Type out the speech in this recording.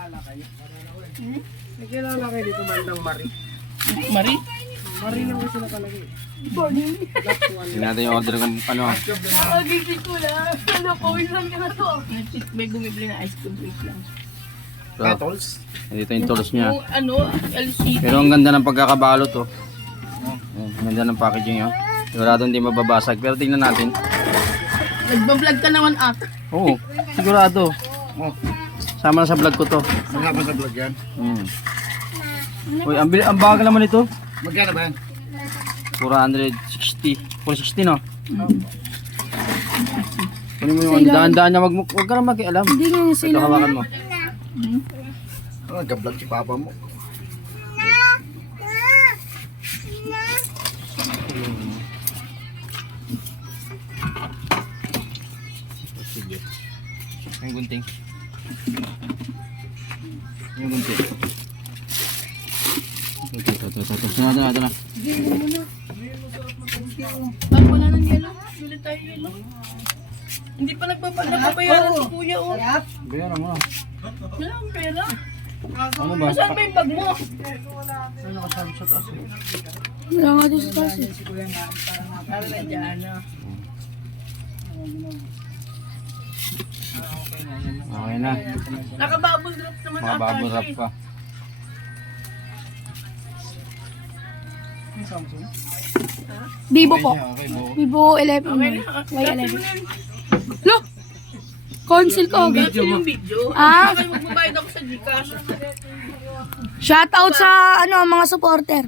May kilala kayo dito bandang Mari. Mari? Mari lang kasi nakalagay. Hindi natin yung order kung ano. Nakagising ko lang. Ano, pawisan ka na to. May bumibili na ice cream wait lang. So, dito yung tools niya. Yung ano, LCD. Pero ang ganda ng pagkakabalot oh. Ang ganda ng packaging oh. Sigurado hindi mababasag. Pero tingnan natin. Nagbablog ka naman Oo, sigurado. Oh. Sama na sa vlog ko to. Magkapa sa vlog yan. Uy, ang bagal naman ito. Magkano ba yan? 460. 460 no? Kunin mo yung ano, dahan-dahan niya. Huwag ka na makialam. Hindi nga yung Ito, sila. hawakan mo. Nag-vlog si papa mo. Sige. Yung gunting. Yung gunting. Ito. Ito na. Pag wala ng yelo, bili tayo yelo. Hindi pa nagpapayaran si kuya oh. Bayaran mo. Wala akong pera. Ano ba? Saan ba yung bag mo? Ano nakasabi sa taas? Wala nga doon sa taas eh. Para na dyan ah. Okay na. Nakabubble wrap naman Mga bubble wrap pa. Vivo po. Okay, buo. Vivo 11. Y11. Lo! Cancel ko agad. Video mo. Video. Ah. Magbabayad ako sa Gcash. Shoutout sa mga supporter.